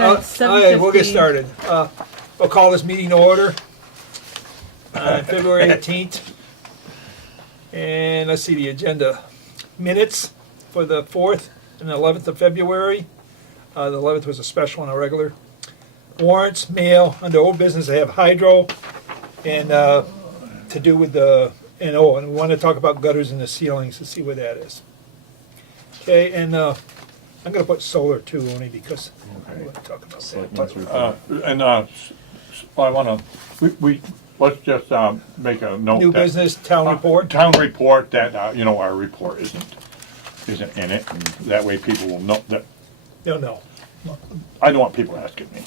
It's All right, we'll get 7:15. started. We'll call this meeting to order on February 18th. And let's see the agenda. Minutes for the 4th and 11th of February. The 11th was a special and a regular. Warrants, mail, under old business, I have hydro and to do with the, and we want to talk about gutters and the ceilings to see where that is. Okay, and I'm going to put solar too, only because I want to talk about that. I wanna, let's just, make a note. New that, business, town report. Town report that, our report isn't in it, and that way people will know that, No. I don't want people asking me.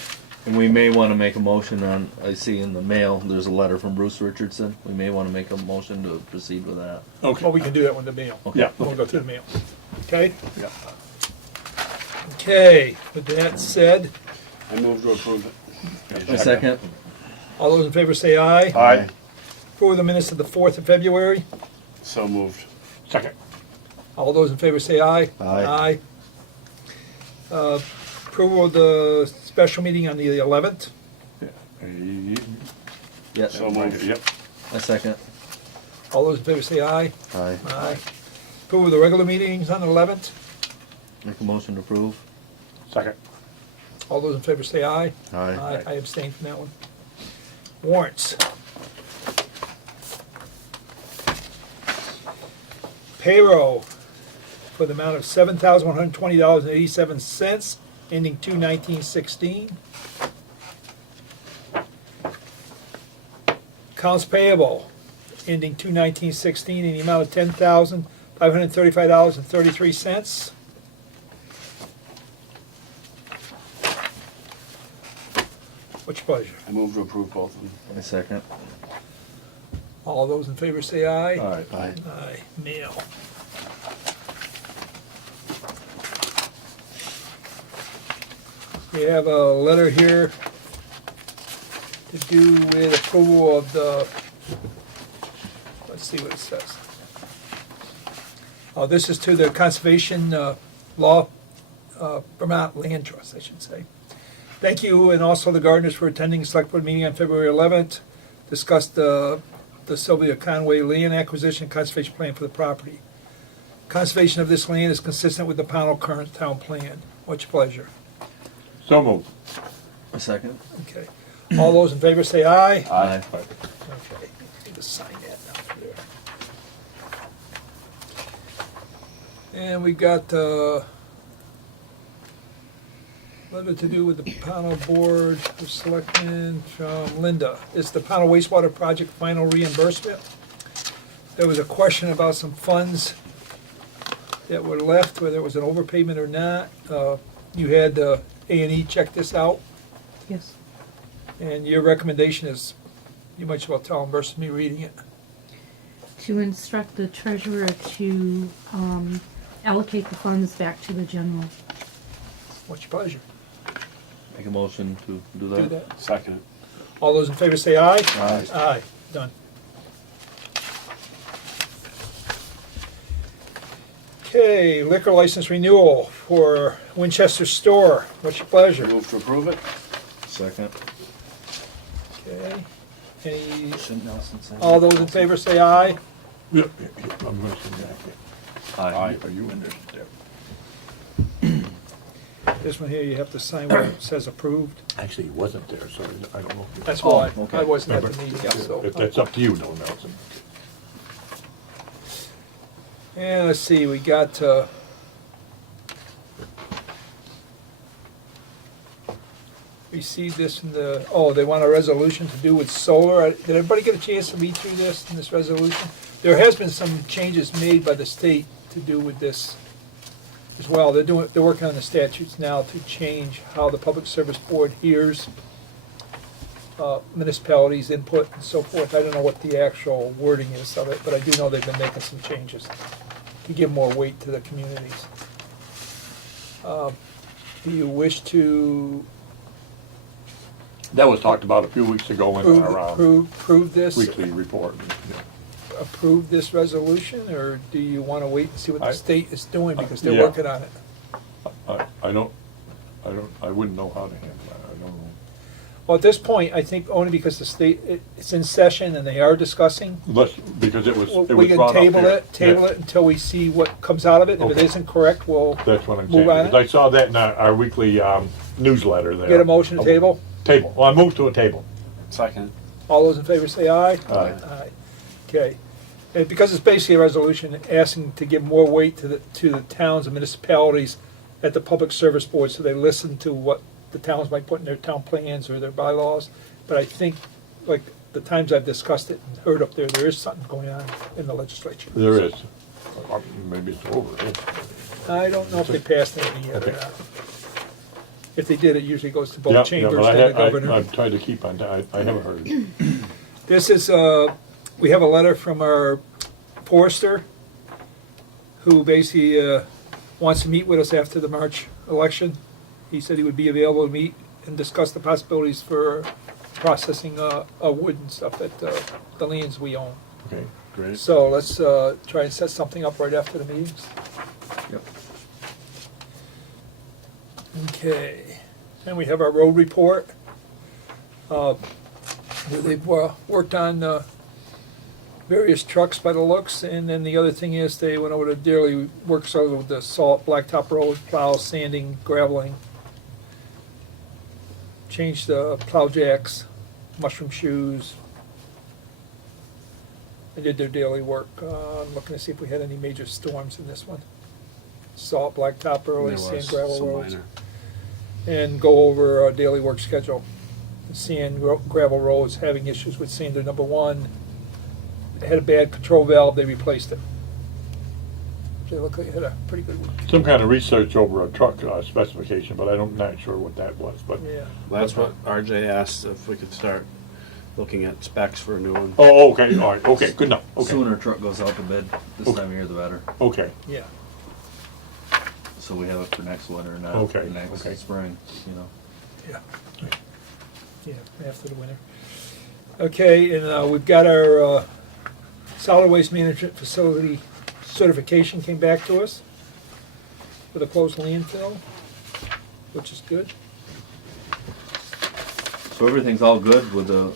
And we may want to make a motion on, I see in the mail, there's a letter from Bruce Richardson. We may want to make a motion to proceed with that. Okay. Well, we can do that with the mail. Yeah. We'll go through the mail. Okay? Yeah. Okay, with that said, I move to approve it. A second? all those in favor say aye. Aye. Approve the minutes of the 4th of February. So moved. Second. All those in favor say aye. Aye. Approval of the special meeting on the 11th. Yeah, So moved. Yep. a second. All those in favor say aye. Aye. Aye. Approval of the regular meetings on the 11th. Make a motion to approve. Second. All those in favor say aye. Aye. I abstain from that one. Warrants. Payroll for the amount of $7,120.87, ending 2/19/16. Accounts payable, ending 2/19/16, in the amount of $10,535.33. What's your pleasure? I move to approve both of them. A second. All those in favor say aye. Aye. Aye. Aye. Mail. We have a letter here to do with approval of the, let's see what it says. Oh, this is to the Conservation Law, Vermont Land Trust, I should say. Thank you, and also the gardeners for attending the select board meeting on February 11th. Discussed the Sylvia Conway land acquisition conservation plan for the property. Conservation of this land is consistent with the Pownal current town plan. What's your pleasure? So moved. A second. Okay. All those in favor say aye. Aye. Okay. Need to sign that now there. And we got letter to do with the Pownal Board of Selectmen from Linda. It's the Pownal wastewater project final reimbursement. There was a question about some funds that were left, whether it was an overpayment or not. You had A&E check this out, Yes. and your recommendation is, you might as well tell them versus me reading it. To instruct the treasurer to allocate the funds back to the general. What's your pleasure? Make a motion to do Do that. that. Second. All those in favor say aye. Aye. Aye, done. Okay, liquor license renewal for Winchester Store. What's your pleasure? Move to approve it. Second. Okay. Any, Shouldn't Nelson say? all those in favor say aye. Yeah, I'm gonna send that. Aye. Are you in there? This one here, you have to sign where it says approved. Actually, he wasn't there, so I don't know. That's why, okay. I wasn't at the meeting, so. That's up to you, no, Nelson. And let's see, we got, received this in the, oh, they want a resolution to do with solar. Did everybody get a chance to read through this, in this resolution? There has been some changes made by the state to do with this as well. They're working on the statutes now to change how the Public Service Board hears municipalities' input and so forth. I don't know what the actual wording is of it, but I do know they've been making some changes to give more weight to the communities. Do you wish to That was talked about a few weeks ago in our approve this? weekly report. Approve this resolution, or do you want to wait and see what the I- state is doing, because they're yeah. working on it? I don't, I wouldn't know how to handle that, I don't know. Well, at this point, I think only because the state, it's in session and they are discussing, Because it was we can brought up table here. it Yeah, until we see what comes out of it. If it Okay. isn't correct, we'll That's what I'm move saying, on because it. I saw that in our weekly newsletter there. Get a motion to table. Table, well, I moved to a table. Second. All those in favor say aye. Aye. Aye. Okay. And because it's basically a resolution asking to give more weight to the towns and municipalities at the public service board, so they listen to what the towns might put in their town plans or their bylaws. But I think, like, the times I've discussed it and heard up there, there is something going on in the legislature. There is. Maybe it's over. I don't know if they passed anything yet or Okay. not. If they did, it usually goes to Yeah, both yeah, chambers but and the governor. I've tried to keep on, I haven't heard it. This is, we have a letter from our forester, who basically wants to meet with us after the March election. He said he would be available to meet and discuss the possibilities for processing wood and stuff at the lands we own. Okay, great. So let's try and set something up right after the meetings. Yep. Okay, then we have our road report. They've worked on various trucks by the looks, and then the other thing is they went over to Dearly Works over with the salt, blacktop road, plow, sanding, graveling. Changed the plow jacks, mushroom shoes. They did their daily work. I'm looking to see if we had any major storms in this one. Salt, blacktop early, There sand, was gravel some roads. minor. And go over our daily work schedule. Sand, gravel roads, having issues with sander number one. They had a bad control valve, they replaced it. They look like they had a pretty good week. Some kind of research over a truck specification, but I'm not sure what that was, but. Yeah. Well, that's what RJ asked, if we could start looking at specs for a new one. Oh, okay, all right, okay, good enough, okay, Sooner a truck goes out to bid this Okay. time of year, the better. okay. Yeah. So we have it for next winter, not Okay, for next okay. spring, you know. Yeah. Yeah, after the winter. Okay, and we've got our solid waste management facility certification came back to us with a closed landfill, which is good. So everything's all good with the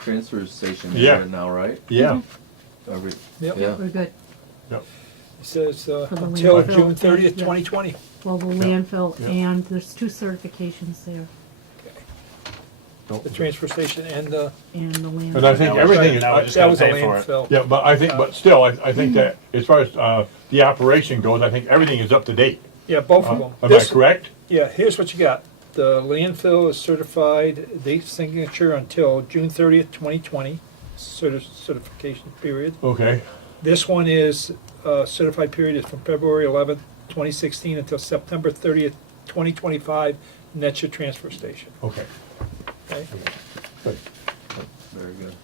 transfer station Yeah. area now, right? Yeah, Every, Yep. yeah. We're good. yep, It says the until landfill, June 30th, yeah. 2020. Well, the landfill, yeah. and there's two certifications there, Nope. The transfer station and the, and the landfill. and I think Now everything is, now we just that gotta was a pay for it. landfill. yeah, but I think, but still, I think that as far as the operation goes, I think everything is up to date. Yeah, both of them. Am I correct? Yeah, here's what you got. The landfill is certified, date signature until June 30th, 2020, certification period. Okay, This one is, certified period is from February 11th, 2016 until September 30th, 2025, and that's your transfer station, okay, okay? good. Very good.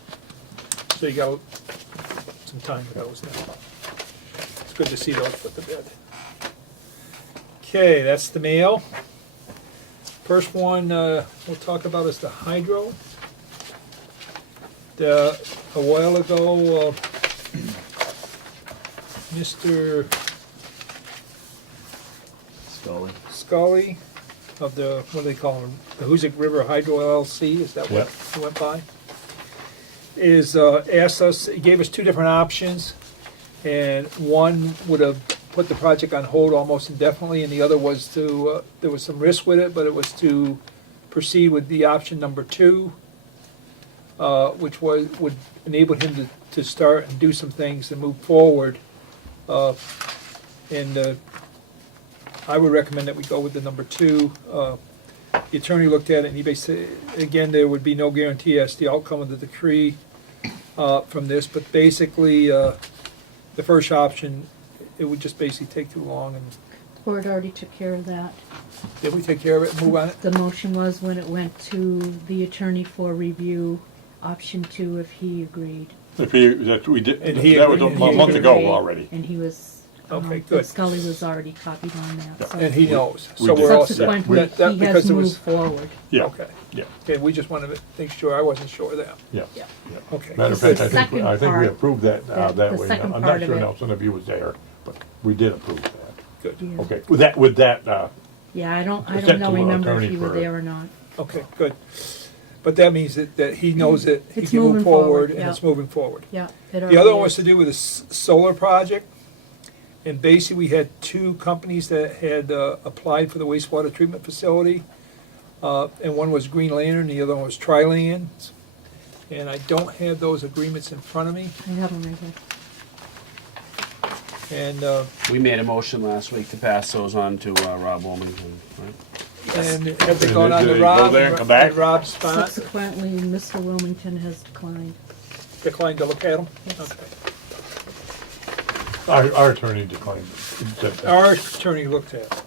So you got some time with those now. It's good to see those put to bed. Okay, that's the mail. First one we'll talk about is the hydro. A while ago, Mr. Scully. Scully of the, what do they call him, the Hoosick River Hydro LLC, is that what he went by? Is, asked us, he gave us two different options, and one would have put the project on hold almost indefinitely, and the other was to, there was some risk with it, but it was to proceed with the option number two, which would enable him to start and do some things and move forward. And I would recommend that we go with the number two. The attorney looked at it and he basically, again, there would be no guarantee as to the outcome of the decree from this, but basically, the first option, it would just basically take too long. And The board already took care of that. did we take care of it and move on it? The motion was when it went to the attorney for review, option two, if he agreed. If he, that we did, And he that was a agreed- and he month ago agreed, already. And he was, Okay, and good. Scully was already copied on that, so. And he knows, we so did. we're all set. Subsequently, That- he because has it moved was- forward. Yeah, Okay, yeah, okay, we just wanted to make sure, I wasn't sure of that. yeah. Yeah. Okay. Matter of The fact, I second think we part- approved that, the that way. second I'm part not of sure it. Nelson if you was there, but we did approve that. Good. Yeah. Okay, with that, Yeah, I don't Sent to an remember if attorney you were for- there or not. Okay, good. But that means that he knows that he It's can move moving forward forward, and yeah. it's moving forward. Yeah. it The other already one was is. to do with a solar project. And basically, we had two companies that had applied for the wastewater treatment facility. And one was Green Lantern, the other one was Tri-Land. And I don't have those agreements in front of me. I have them right here. And, We made a motion last week to pass those on to Rob Wilmington, right? and have they And gone did on to they go Rob? there and come back? At Rob's spot, Subsequently, Mr. Wilmington has declined. declined to look at them? Yes. Okay. Our attorney declined. He said that. Our attorney looked at it.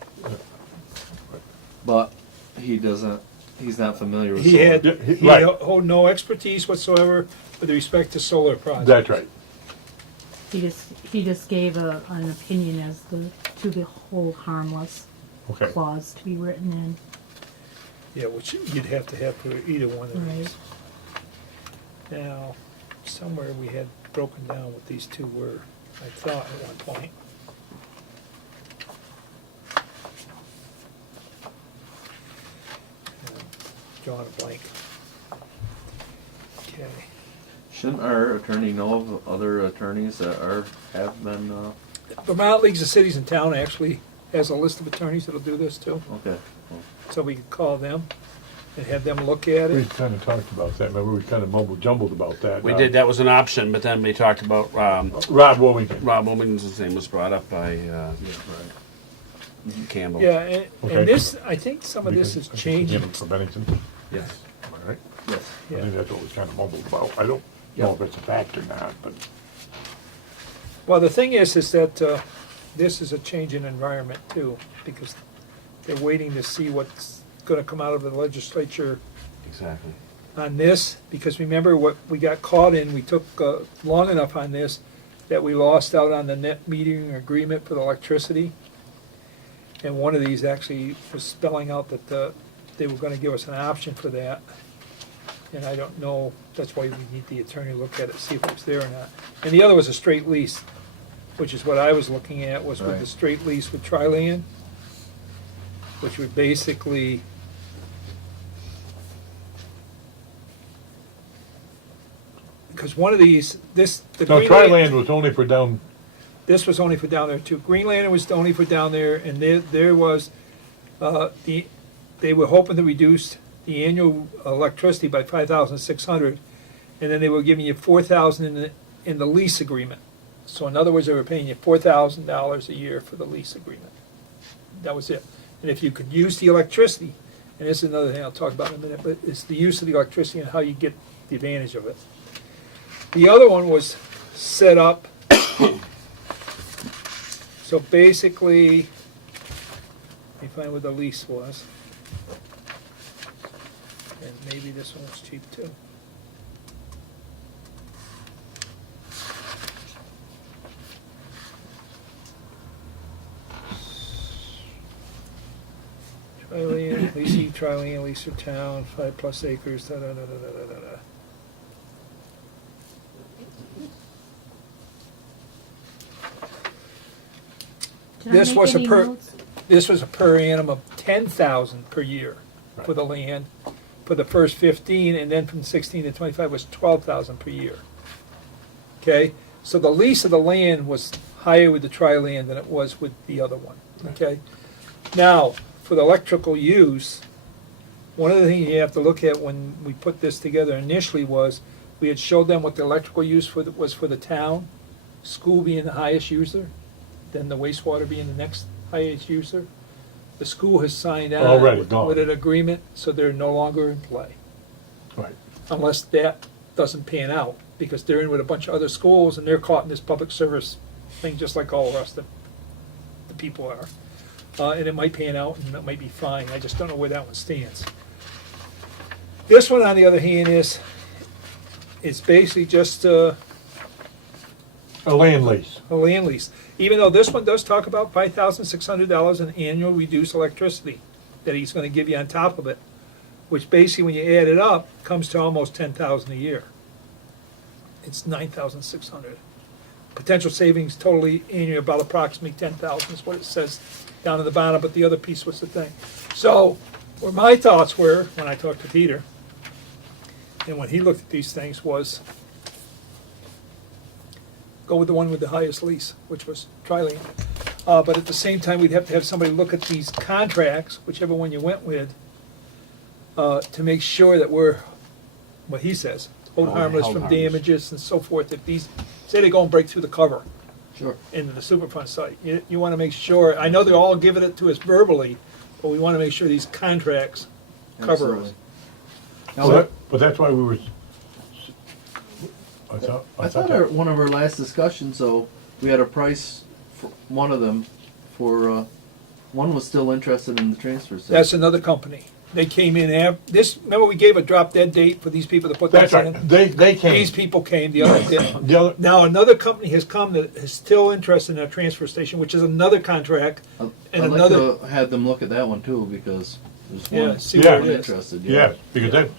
But he doesn't, he's not familiar with He solar. had, Yeah, he right. had no expertise whatsoever with respect to solar projects. That's right. He just gave an opinion as to the whole harmless Okay. clause to be written in. Yeah, which you'd have to have for either one of Right. these. Now, somewhere we had broken down what these two were, I thought at one point. Drawing a blank. Okay. Shouldn't our attorney know of other attorneys that have been, Vermont Leagues of Cities and Town actually has a list of attorneys that'll do this too, okay. Well, so we could call them and have them look at We it. kind of talked about that. Remember, we kind of mumbled jumbled about that. We did, that was an option, but then we talked about, Rob Wilmington. Rob Wilmington's name was brought up by yeah, right. Campbell. Yeah, and Okay. this, I think some of this is Because- changing. For Bennington. Yes. Am I right? Yes. I Yeah. think that's what we kind of mumbled about. I don't know if it's a fact or not, but Well, the thing is that this is a change in environment too, because they're waiting to see what's gonna come out of the legislature Exactly. on this, because remember what we got caught in, we took long enough on this that we lost out on the net metering agreement for the electricity. And one of these actually was spelling out that they were gonna give us an option for that. And I don't know, that's why we need the attorney to look at it, see if it was there or not. And the other was a straight lease, which is what I was looking at, was with the Right. straight lease with Tri-Land, which would basically because one of these, the no, Green Tri-Land was only for down. this was only for down there too. Green Lantern was only for down there, and there was, they were hoping to reduce the annual electricity by 5,600, and then they were giving you 4,000 in the lease agreement. So in other words, they were paying you $4,000 a year for the lease agreement. That was it. And if you could use the electricity, and this is another thing I'll talk about in a minute, but it's the use of the electricity and how you get the advantage of it. The other one was set up, so basically, let me find what the lease was. And maybe this one was cheap too. Tri-Land, leasing Tri-Land, lease for town, 5+ acres, da-da-da-da-da-da-da. Did I This make was a any per- notes? This was a per annum of 10,000 per year for the land, for the first 15, and then from 16 to 25 was 12,000 per year. Okay, so the lease of the land was higher with the Tri-Land than it was with the other one, okay? Now, for the electrical use, one of the things you have to look at when we put this together initially was, we had showed them what the electrical use was for the town, school being the highest user, then the wastewater being the next highest user. The school has signed on Already gone. with an agreement, so they're no longer in play, Right. unless that doesn't pan out, because they're in with a bunch of other schools and they're caught in this public service thing just like all the rest of the people are. And it might pan out and it might be fine, I just don't know where that one stands. This one, on the other hand, is basically just A land lease. a land lease. Even though this one does talk about $5,600 in annual reduced electricity that he's gonna give you on top of it, which basically, when you add it up, comes to almost 10,000 a year. It's 9,600. potential savings totally annually about approximately 10,000 is what it says down at the bottom, but the other piece was the thing. So, where my thoughts were, when I talked to Peter, and when he looked at these things, was go with the one with the highest lease, which was Trilene. But at the same time, we'd have to have somebody look at these contracts, whichever one you went with, to make sure that we're, what he says, hold harmless held from harmless. damages and so forth. If these, say they go and break through the cover Sure. into the Superfund site, you want to make sure, I know they're all giving it to us verbally, but we want to make sure these contracts cover us. Absolutely. But that's why we were, I I thought that, one of our last discussions, though, we had a price for one of them for, one was still interested in the transfer station. That's another company. They came in, this, remember we gave a drop dead date for these people to put that's that right, in? they came, These people came, the other didn't. the other, Now, another company has come that is still interested in that transfer station, which is another contract, I'd and I'd another, like to have them look at that one too, because there's Yeah, one, see where one it is. interested, yeah, because that,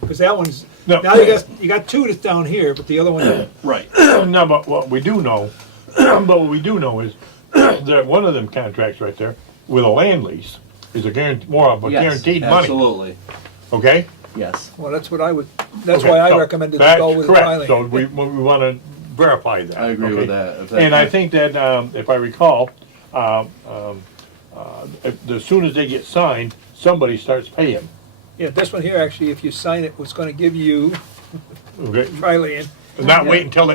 because that one's, No. now you got two that's down here, but the other one, right, no, but what we do know, is that one of them contracts right there, with a land lease, is a guarantee, more of a Yes, guaranteed money, absolutely, okay? yes. well, that's what I would, that's Okay, why I so recommended to go with the That's correct, so Trilene. we wanna verify that. I agree okay? with that. If that- And I think that, if I recall, as soon as they get signed, somebody starts paying, Yeah, this one here, actually, if you sign it, was gonna give you okay? Trilene. Not wait until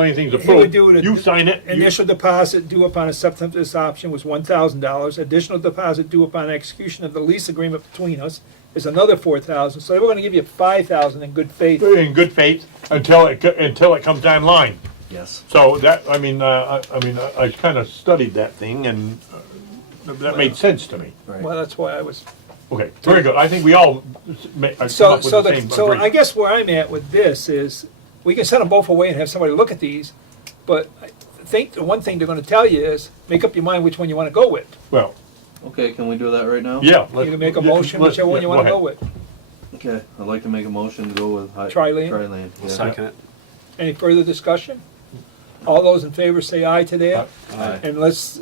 anything's He would approved, do it. you sign it, you- Initial deposit due upon acceptance of this option was $1,000. Additional deposit due upon execution of the lease agreement between us is another $4,000. So they were gonna give you $5,000 in good faith. in good faith, until it comes online. Yes. So that, I kinda studied that thing, and that made sense to me. Right. Well, that's why I was. Okay, very good, I think we all come up So, with so the the, same so I agreement. guess where I'm at with this is, we can send them both away and have somebody look at these, but I think the one thing they're gonna tell you is, make up your mind which one you wanna go with. Well, Okay, can we do that right now? yeah. You can make a motion, whichever one you wanna go with. Okay, I'd like to make a motion to go with Trilene? Trilene, I'll yeah. second it. Any further discussion? All those in favor say aye to that. Aye. And let's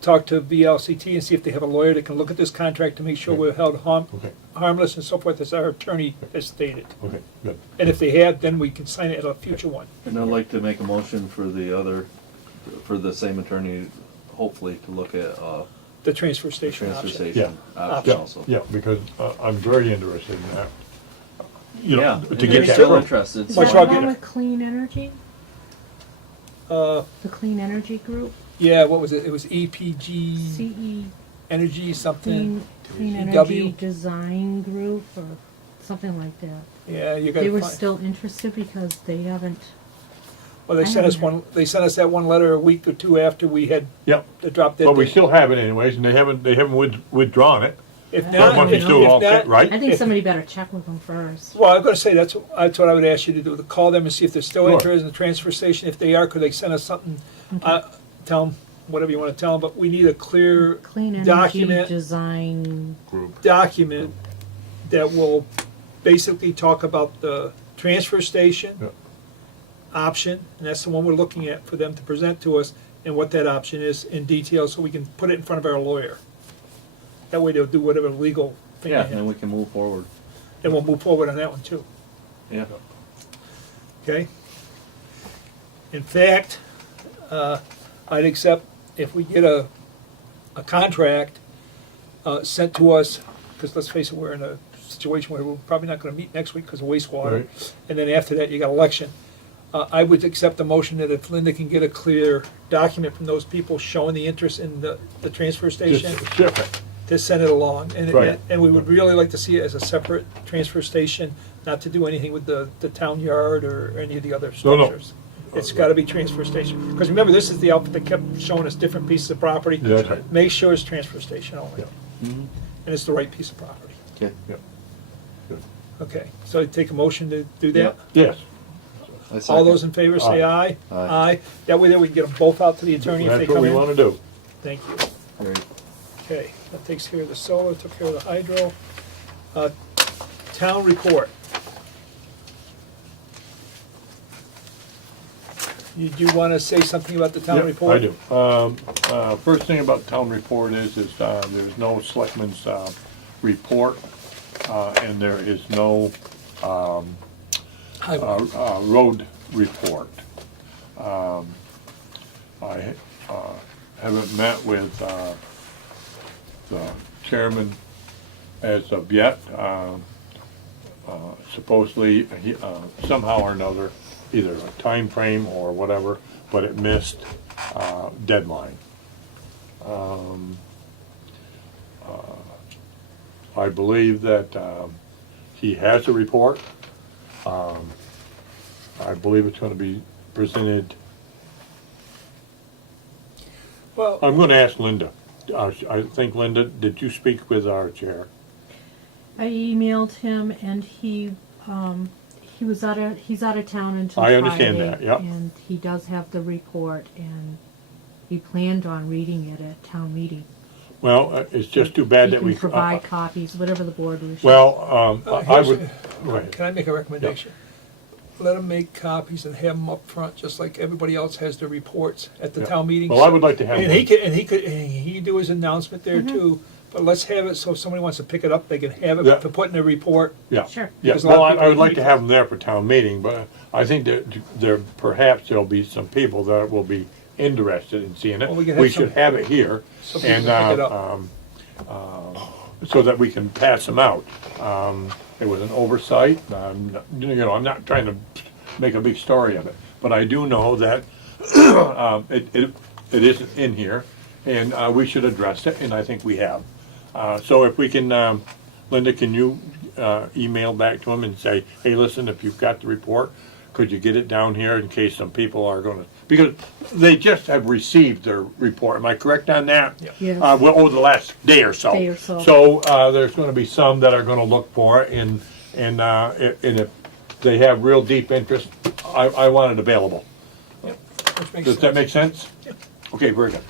talk to VLCT and see if they have a lawyer that can look at this contract to make sure we're held Okay, harmless and so forth, as our attorney has stated. okay, good. And if they have, then we can sign it at a future one. And I'd like to make a motion for the other, for the same attorney, hopefully to look at, The transfer the station transfer option. station Yeah. option Yeah, also. yeah, because I'm very interested in that. You know, Yeah, to and get they're that still through. interested. Is Much that like the it- one with Clean Energy? Uh, The Clean Energy Group? yeah, what was it? It was EPG CE Energy something. Clean CW? Energy Design Group or something like that. Yeah, you They were gotta find. still interested because they haven't, Well, they I sent us haven't one, they sent us that one letter a week or two after we had Yep, the drop dead but we date. still have it anyways, and they haven't withdrawn it. If But not, Once if it's still all not, fit, right? I think If- somebody better check with them first. well, I'm gonna say that's what I would ask you to do, to call them and see if they're still Sure. interested in the transfer station. If they are, could they send us something? Tell them, whatever you wanna tell them, but we need a clear Clean Energy document. Design, Group. document that will basically talk about the transfer station Yeah. option, and that's the one we're looking at for them to present to us, and what that option is in detail, so we can put it in front of our lawyer. That way they'll do whatever legal thing Yeah, they and have, we can move forward. and we'll move forward on that one too, Yeah. okay? In fact, I'd accept if we get a contract sent to us, because let's face it, we're in a situation where we're probably not gonna meet next week because of wastewater. Right. And then after that, you got election. I would accept the motion that if Linda can get a clear document from those people showing the interest in the transfer station, Just ship it. to send it along. Right. And we would really like to see it as a separate transfer station, not to do anything with the town yard or any of the other No, no. structures. It's gotta be transfer station. Because remember, this is the outfit that kept showing us different pieces of property. Yeah, that's right. Make sure it's transfer station only. Yeah. Mhm. And it's the right piece of property. Okay. Yeah. Good. Okay, so take a motion to do that? Yes. I All second. those in favor say aye. Aye. That way there we can get them both out to the attorney if they That's what come we in. wanna do. Thank you. Great. Okay, that takes care of the solar, took care of the hydro. Town report. you want to say something about the town Yeah, report? I do. First thing about the town report is there's no selectmen's, report, and there is no, road report. I haven't met with the chairman as of yet. Supposedly, he, somehow or another, either a time frame or whatever, but it missed deadline. I believe that he has a report. I believe it's going to be presented. Well, I'm going to ask Linda. I think, Linda, did you speak with our chair? I emailed him and he's out of town until I Friday. understand that, yep. And he does have the report and he planned on reading it at town meeting. Well, it's just too bad He that we. can provide copies, whatever the board wishes. Well, I here's would, go ahead. can I make a recommendation? Let them make copies and have them up front, just like everybody else has their reports at the Yeah. town meetings. Well, I would like to have And one. he could do his announcement there too, but let's have it so if somebody wants to pick it up, they can have Yeah. it to put in a report. Yeah. Sure. Yeah, Because a lot well, of I people would like to read have them there for town meeting, but I think that there, perhaps there'll be some people that will be interested in seeing it. Well, we can have We should some- have it here, so people and, can pick it up. so that we can pass them out. It was an oversight, I'm not trying to make a big story of it, but I do know that, it isn't in here, and, we should address it, and I think we have. So if we can, Linda, can you, email back to him and say, hey, listen, if you've got the report, could you get it down here in case some people are gonna, because they just have received their report, am I correct on that? Yeah. Yes. Well, over the last day or so. Day or so. So, there's gonna be some that are gonna look for it, and if they have real deep interest, I want it available. Which makes Does that sense. make sense? Yeah. Okay, very good.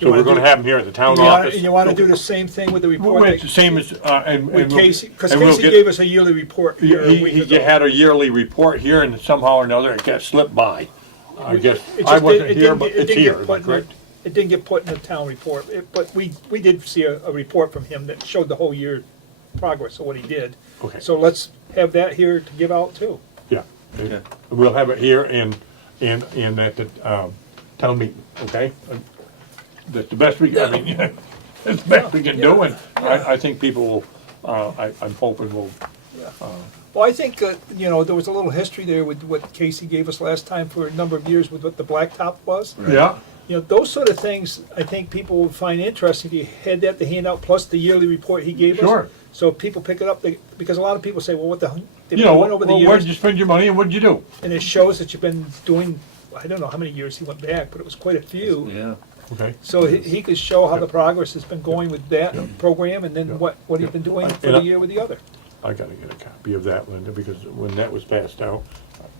You So wanna we're gonna do- have them here at the town You wanna- office. You wanna do the same thing with the report? Well, it's the same as, and With we'll- Casey, because and we'll Casey get- gave us a yearly report here a week He ago. had a yearly report here, and somehow or another, it got slipped by. I guess, It I just wasn't didn't- it here, didn't but get- it it's didn't here, get am put I in the- correct? It didn't get put in the town report, but we did see a report from him that showed the whole year progress of what he did. Okay. So let's have that here to give out too. Yeah. Okay. We'll have it here and at the, town meeting, okay? That's the best we, I mean, that's the best we can do, and I think people will, I'm hoping will, Well, I think, there was a little history there with what Casey gave us last time for a number of years with what the blacktop was. yeah. Those sort of things, I think people would find interesting if you had that to hand out, plus the yearly report he gave us. Sure. So if people pick it up, because a lot of people say, well, what the, they've You been know, doing over the well, years. where'd you spend your money and what'd you do? And it shows that you've been doing, I don't know how many years he went back, but it was quite a few. Yeah. Okay. So he could show how the progress has been going with that program and then what he's been doing for the year with the other. I gotta get a copy of that, Linda, because when that was passed out,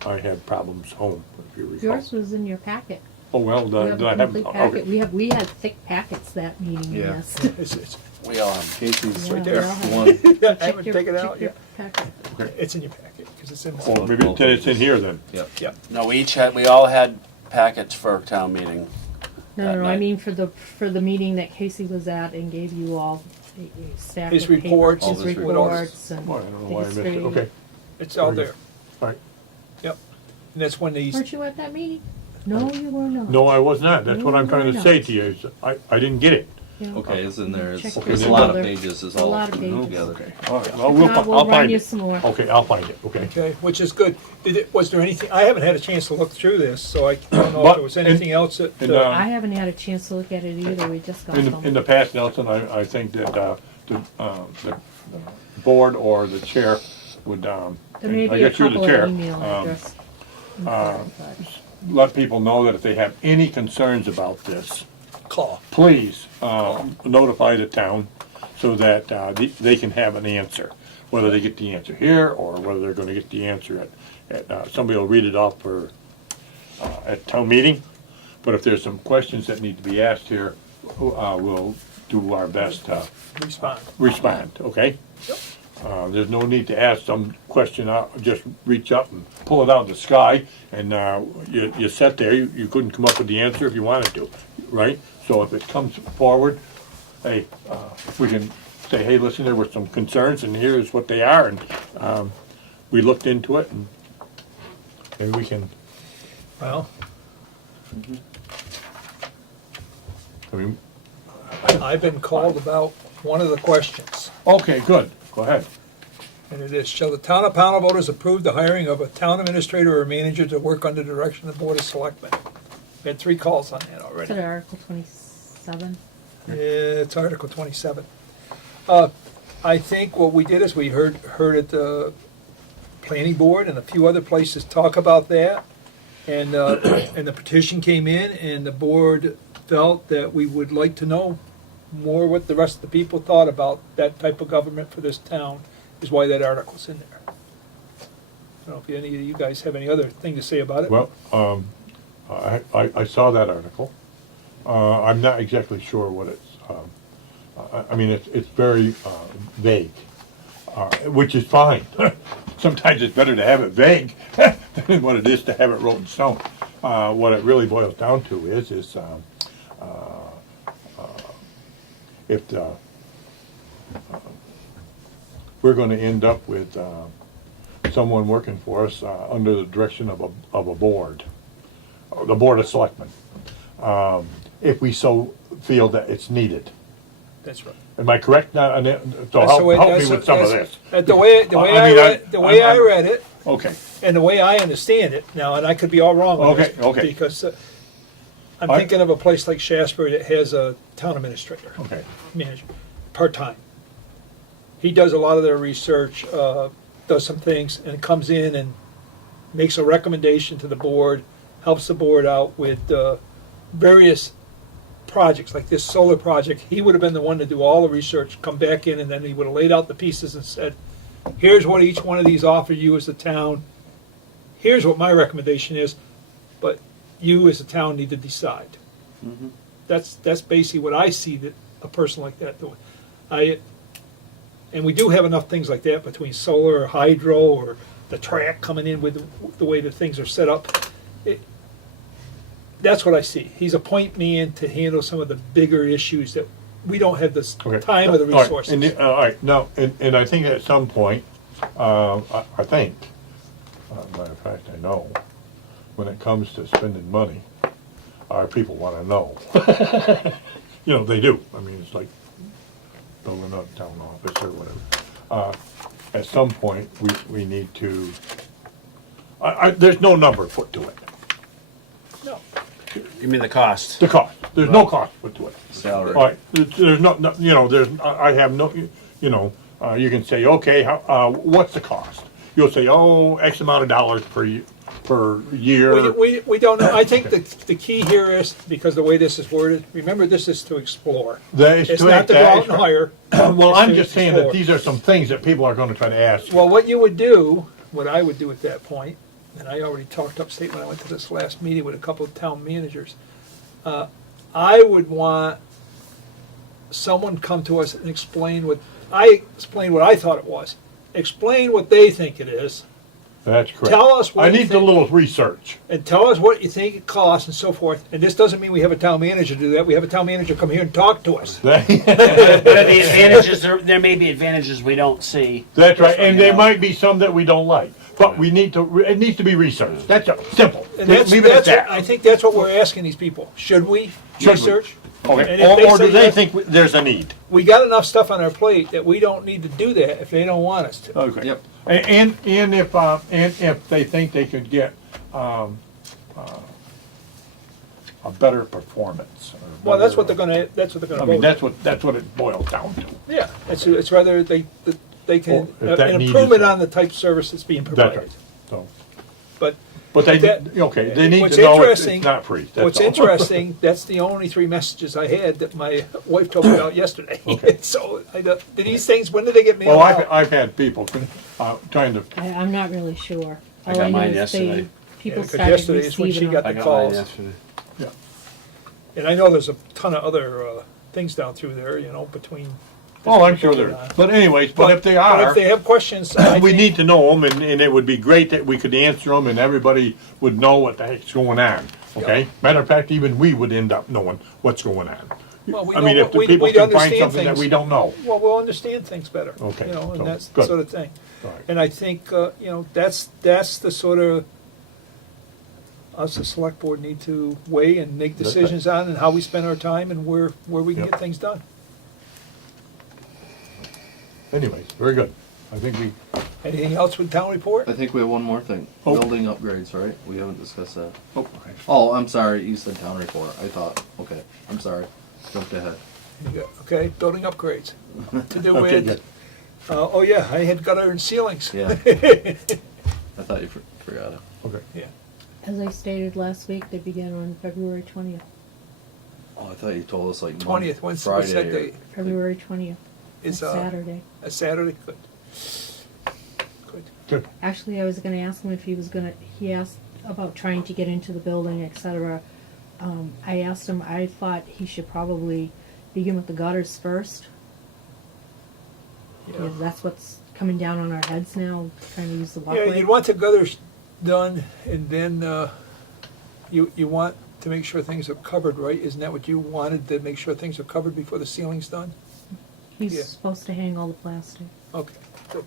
I had problems home, if you recall. Yours was in your packet. Oh, well, We have did a I have, complete packet. okay. We had thick packets that meeting, Yeah. yes. It's We all have. Casey's Yeah, right we there. all had- one. I Check haven't your- taken it check out your yet. packet. It's in your packet, because it's in. Well, maybe then it's in here then. Yep. Yeah. No, we all had packets for town meeting. No, That no, I night. mean for the meeting that Casey was at and gave you all a stack His of paper. reports, His all his reports and Boy, I don't know the why I missed it, history. okay, It's all Very there. all right. Yep. And that's when these, Weren't you at that meeting? No, you were not. No, I was not, that's what I'm trying to No, say no. to you, is I didn't get it. Yeah. Okay, it's in there. Check It's your a lot of folder. pages. It's A all lot of pages. together. Okay, all right, well, No, I'll we'll run find you it. some more. Okay, I'll find it, okay. okay, which is good. Was there anything, I haven't had a chance to look through this, so I don't know if But- there was anything else that, and, I haven't had a chance to look at it either. We just got In them. the past, Nelson, I think that, the board or the chair would, There and may I be a guess you're the couple chair, of email addresses. let people know that if they have any concerns about this, call. please notify the town so that they can have an answer. Whether they get the answer here or whether they're going to get the answer at somebody will read it off for at town meeting. But if there's some questions that need to be asked here, we'll do our best to Respond. respond. Okay. Yep. There's no need to ask some question out, just reach up and pull it out of the sky, and you sat there, you couldn't come up with the answer if you wanted to, right? So if it comes forward, hey, we can say, hey, listen, there were some concerns, and here's what they are, and we looked into it, and maybe we can, Well, I mean, I've been called about one of the questions, okay, good, go ahead. and it is, shall the town of Pownal voters approve the hiring of a town administrator or manager to work under the direction of the Board of Selectmen? We had 3 calls on that Is already. it Article 27? It's Article 27. I think what we did is we heard at the planning board and a few other places talk about that. And the petition came in, and the board felt that we would like to know more what the rest of the people thought about that type of government for this town, is why that article's in there. I don't know if any of you guys have any other thing to say about it. Well, I saw that article. I'm not exactly sure what it's, I mean, it's very vague, which is fine. Sometimes it's better to have it vague than what it is to have it wrote in stone. What it really boils down to is if we're gonna end up with someone working for us under the direction of a board, or the Board of Selectmen, if we so feel that it's needed. That's right. Am I correct now? So That's the help way- me that's- with some of that's- this. The way I read it, Okay, and the way I understand it now, and I could be all wrong with this. Okay. Because I'm I- thinking of a place like Shasbury that has a town administrator, okay. manager, part-time. He does a lot of their research, does some things, and comes in and makes a recommendation to the board, helps the board out with various projects, like this solar project. He would have been the one to do all the research, come back in, and then he would have laid out the pieces and said, here's what each one of these offer you as a town. Here's what my recommendation is, but you as a town need to decide. That's basically what I see that a person like that doing. And we do have enough things like that between solar or hydro or the track coming in with the way that things are set up. That's what I see. He's a point man to handle some of the bigger issues that we don't have the Okay. time or the All right, resources. and all right, now, and I think at some point, I think, matter of fact, I know, when it comes to spending money, our people wanna know. You know, they do. I mean, it's like building a town office or whatever. At some point, we need to, there's no number put to it. No. You mean the cost? The cost, there's no cost put to it. Salary. All right, there's no, you know, I have no, you know, you can say, okay, what's the cost? You'll say, oh, X amount of dollars per year. We don't know. I think the key here is, because the way this is worded, remember, this is to explore. It's not to go out and hire. Well, It's I'm to just saying that explore. these are some things that people are gonna try to ask. Well, what you would do, what I would do at that point, and I already talked upstate when I went to this last meeting with a couple of town managers, I would want someone come to us and explain what I thought it was. Explain what they think it is, That's correct. Tell us what I you need a think. little research. and tell us what you think it costs and so forth. And this doesn't mean we have a town manager do that. We have a town manager come here and talk to us. But the advantages, there may be advantages we don't see. That's right, and You there know. might be some that we don't like, but we need to, it needs to be researched. That's simple. And that's, Leave it at that's that. I think that's what we're asking these people. Should we Should we? research? Okay, And if or do say they yes, think there's a need? we got enough stuff on our plate that we don't need to do that if they don't want us to? Okay. Yep. And if they think they could get, a better performance. Or Well, that's better- what they're gonna I mean, vote. that's what it boils down to. Yeah, it's rather they can, Well, if that an need improvement is- on the type of service that's being That's provided. right, so, But but they, That- okay, they need what's to know it's interesting- not free, that's what's all. interesting, that's the only 3 messages I had that my wife told me about yesterday. Okay. So, did these things, when did they get mailed Well, out? I've had people, trying to, I'm not really sure. I All got know mine is yesterday. People Yeah, 'cause started yesterday is when she receiving got them. the I got mine calls. yesterday. And I know there's a ton of other things down through there, between Oh, I'm sure there is. But anyways, but if they are, But if they have questions, I we think- need to know them, and it would be great that we could answer them, and everybody would know what the heck's going on, okay? Matter of fact, even we would end up knowing what's going on. Well, we I know mean, what- if the we- people we'd can find understand something that things. we don't know. Well, we'll understand things better. Okay, You know, so, and that's the good. sort of thing. All right. And I think, you know, that's the sort of, us, the select board, need to weigh and make That's right. decisions on, and how we spend our time, and where we can Yep. get things done. Anyways, very good. I think we, Anything else with town report? I think we have one more thing. Oh. Building upgrades, right? We haven't discussed that. oh, okay. Oh, I'm sorry. You said town report. I thought. Okay. I'm sorry. Jumped ahead. You got- Okay, building upgrades. To do Okay, with, good. oh yeah, I had gutter and ceilings. Yeah. I thought you forgot it. Okay. Yeah. As I stated last week, they begin on February 20th. Oh, I thought you told us like 20th, when's Friday that or- date? February 20th. It's It's Saturday. a Saturday? Good. Good. Good. Actually, I was gonna ask him if he asked about trying to get into the building, etc. I asked him, I thought he should probably begin with the gutters first, Yeah. because that's what's coming down on our heads now, trying to use the Yeah, walkway. you'd want the gutters done, and then, you want to make sure things are covered, right? Isn't that what you wanted, to make sure things are covered before the ceiling's done? He's yeah. supposed to hang all the plastic. Okay, good.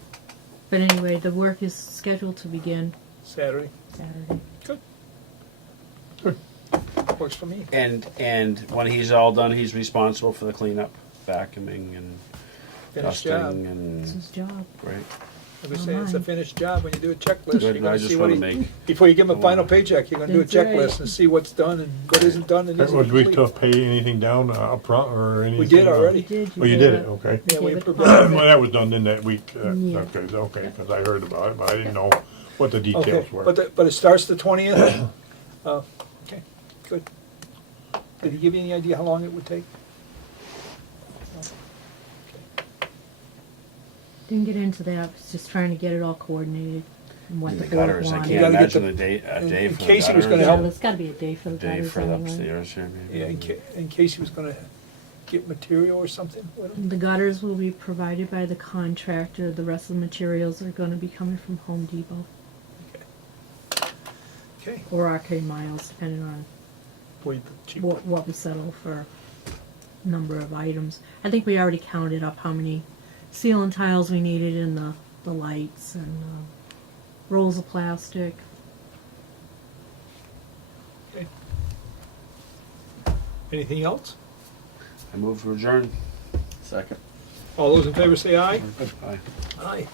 But anyway, the work is scheduled to begin Saturday, Saturday. good. Good. Works for me. And when he's all done, he's responsible for the cleanup, vacuuming and Finished dusting job. It's and, his job. right? I would say it's a Mine. finished job. When you do a checklist, you're Good, I gonna just see what wanna he, make, before you give him a final paycheck, you're gonna do a That's right. checklist and see what's done and what isn't done and isn't Was we to complete. pay anything down up front or anything? We did already. You did. Oh, you did it, okay. Yeah, we Gave it approved part of Well, it. that was done in that week, Yeah. okay, because I heard about it, but I didn't know what the Okay, details were. but it starts the 20th? Okay, good. Did he give you any idea how long it would take? Didn't get into that, was just trying to get it all coordinated and what the the board gutters, I wanted. You can't gotta get imagine a day in for the case he was gonna gutters. Yeah, help. there's gotta be a day for the Day gutters for the anyway. upstairs, yeah, maybe. Yeah, in case he was gonna get material or something with him? The gutters will be provided by the contractor, the rest of the materials are gonna be coming from Home Depot Okay. or Arcade Miles, depending on Wait, cheap. what we settle for number of items. I think we already counted up how many ceiling tiles we needed and the lights and rolls of plastic. Okay. Anything else? I move to adjourn. Second. All those in favor say aye. Aye. Aye.